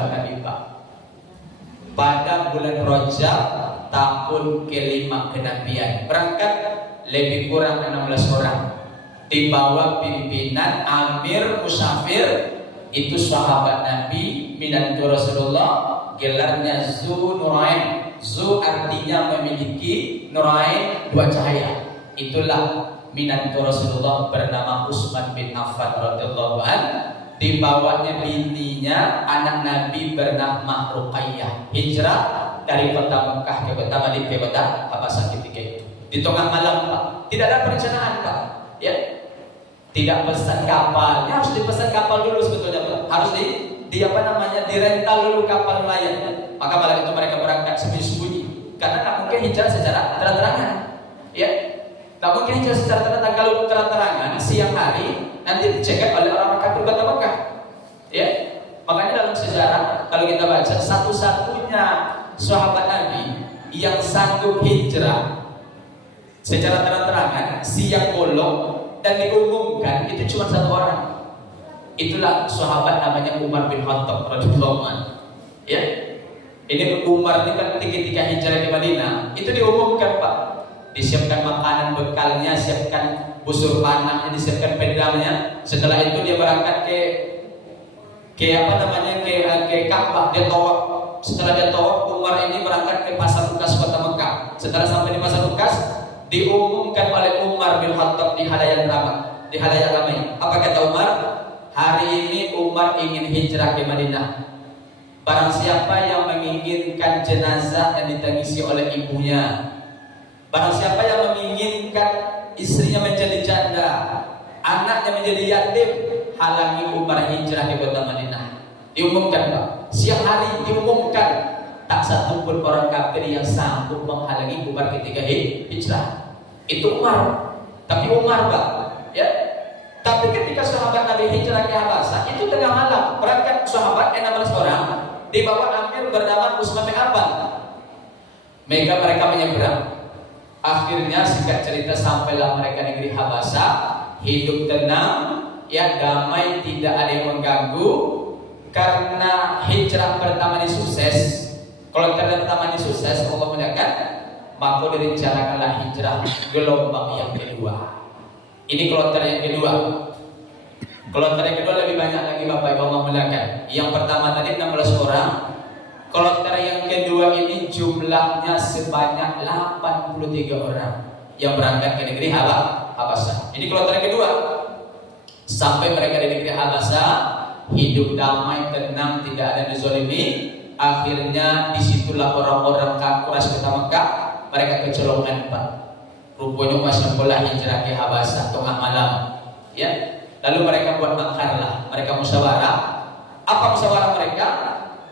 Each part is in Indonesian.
sahabat Nabi Pak. Pada bulan Rajab tahun kelima kenabian berangkat lebih kurang 16 orang di bawah pimpinan Amir Musafir, itu sahabat Nabi minantu Rasulullah, gelarnya Zu Nurain. Zu artinya memiliki, Nurain dua cahaya. Itulah minantu Rasulullah bernama Utsman bin Affan radhiyallahu an. Di bawahnya bintinya anak Nabi bernama Ruqayyah. Hijrah dari kota Mekah ke kota Madinah ke kota Habasah ketika itu. Di tengah malam Pak, tidak ada perencanaan Pak. Ya, tidak pesan kapal. Ya, harus dipesan kapal dulu sebetulnya Pak. Harus dirental dulu kapal nelayan. Maka malam itu mereka berangkat sembunyi-sembunyi. Karena tak mungkin hijrah secara terang-terangan. Ya, tak mungkin hijrah secara terang-terangan. Kalau terang-terangan siang hari nanti dicegat oleh orang kafir kota Mekah. Ya, makanya dalam sejarah kalau kita baca satu-satunya sahabat Nabi yang sanggup hijrah secara terang-terangan siang bolong dan diumumkan itu cuma satu orang. Itulah sahabat namanya Umar bin Khattab radhiyallahu anhu. Ya, ini Umar ini kan ketika hijrah di Madinah itu diumumkan Pak. Disiapkan makanan bekalnya, siapkan busur panahnya, disiapkan pedangnya. Setelah itu dia berangkat ke Ka'bah, dia tawaf. Setelah dia tawaf, Umar ini berangkat ke pasar Ukas kota Mekah. Setelah sampai di pasar Ukas, diumumkan oleh Umar bin Khattab di halayak ramai. Apa kata Umar? Hari ini Umar ingin hijrah ke Madinah. Barang siapa yang menginginkan jenazah yang ditangisi oleh ibunya, barang siapa yang menginginkan istrinya menjadi janda, anaknya menjadi yatim, halangi Umar hijrah ke kota Madinah. Diumumkan Pak, siang hari diumumkan. Tak satu pun orang kafir yang sanggup menghalangi Umar ketika hijrah. Itu Umar. Tapi Umar Pak, ya. Tapi ketika sahabat Nabi hijrah ke Habasah itu tengah malam, berangkat sahabat 16 orang di bawah Amir bernama Utsman bin Affan. Mereka menyeberang. Akhirnya singkat cerita sampailah mereka negeri Habasah, hidup tenang, ya damai, tidak ada yang mengganggu. Karena hijrah pertama ini sukses. Kalau pertama ini sukses, Allah mudahkan, maka direncanakanlah hijrah gelombang yang kedua. Ini kloter yang kedua. Kloter yang kedua lebih banyak lagi Bapak Ibu, Allah mudahkan. Yang pertama tadi 16 orang. Kloter yang kedua ini jumlahnya sebanyak 83 orang yang berangkat ke negeri Habasah. Ini kloter yang kedua. Sampai mereka di negeri Habasah, hidup damai, tenang, tidak ada dizalimi. Akhirnya disitulah orang-orang Quraisy kota Mekah mereka kecolongan Pak. Rupanya masih bola hijrah ke Habasah tengah malam. Ya, lalu mereka buat makar lah. Mereka musyawarah. Apa musyawarah mereka?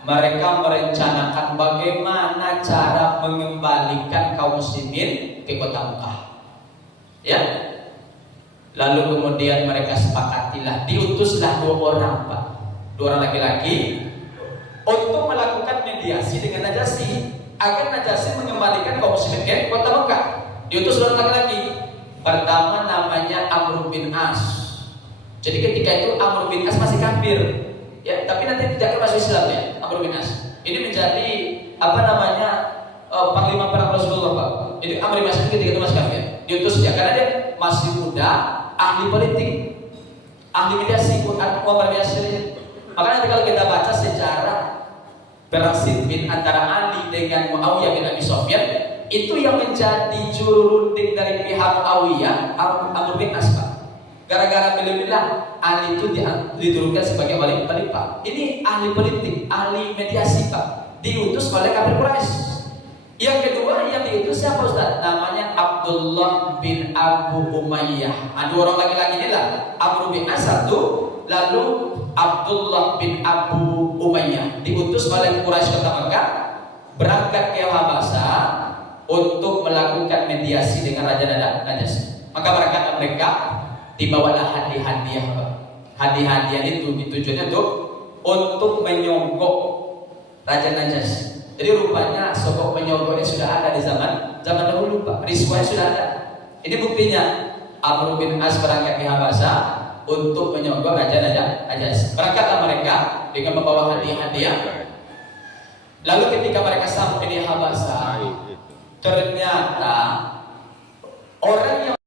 Mereka merencanakan bagaimana cara mengembalikan kaum muslimin ke kota Mekah. Ya. Lalu kemudian mereka sepakatilah, diutuslah 2 orang Pak, 2 orang laki-laki untuk melakukan mediasi dengan Najasyi agar Najasyi mengembalikan kaum muslimin ke kota Mekah. Diutus 2 orang laki-laki. Pertama namanya Amr bin As. Jadi ketika itu Amr bin As masih kafir, ya, tapi nanti tidak masuk Islam ya, Amr bin As. Ini menjadi panglima perang Rasulullah Pak. Jadi Amr bin As ketika itu masih kafir. Diutus dia karena dia masih muda, ahli politik, ahli mediasi, Umar bin As. Maka nanti kalau kita baca sejarah perang Siffin antara Ali dengan Muawiyah bin Abi Sufyan, itu yang menjadi juru runding dari pihak Muawiyah Amr bin As Pak. Gara-gara beliau Ali itu diturunkan sebagai wali Pak. Ini ahli politik, ahli mediasi Pak, diutus oleh kafir Quraisy. Yang kedua yang diutus siapa Ustaz? Namanya Abdullah bin Abu Umayyah. Ada orang laki-laki ini lah, Amr bin As satu, lalu Abdullah bin Abu Umayyah diutus oleh Quraisy kota Mekah berangkat ke Habasah untuk melakukan mediasi dengan Raja Najasyi. Maka berangkat mereka dibawalah hadiah-hadiah. Hadiah-hadiah itu tujuannya untuk menyogok Raja Najasyi. Jadi rupanya sogok menyogok ini sudah ada di zaman dahulu Pak. Riswah sudah ada. Ini buktinya Amr bin As berangkat ke Habasah untuk menyogok Raja Najasyi. Berangkatlah mereka dengan membawa hadiah-hadiah. Lalu ketika mereka sampai di Habasa, ternyata orang yang